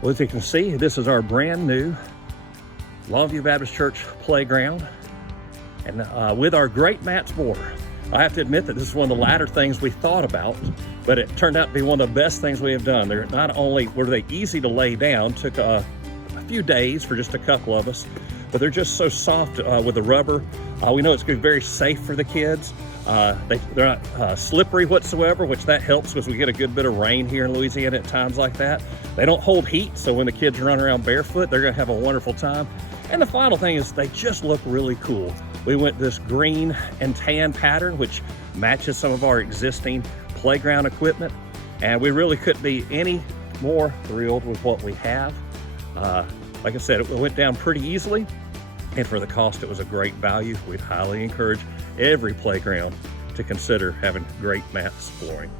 Well, as you can see, this is our brand new Longview Baptist Church playground, and with our Greatmats border. I have to admit that this is one of the latter things we thought about, but it turned out to be one of the best things we have done. They're not only were they easy to lay down, took a few days for just a couple of us, but they're just so soft with the rubber. We know it's going to be very safe for the kids. They're not slippery whatsoever, which that helps because we get a good bit of rain here in Louisiana at times like that. They don't hold heat, so when the kids run around barefoot, they're going to have a wonderful time. And the final thing is they just look really cool. We went this green and tan pattern, which matches some of our existing playground equipment. And we really couldn't be any more thrilled with what we have. Like I said, it went down pretty easily. And for the cost, it was a great value. We'd highly encourage every playground to consider having Greatmats flooring.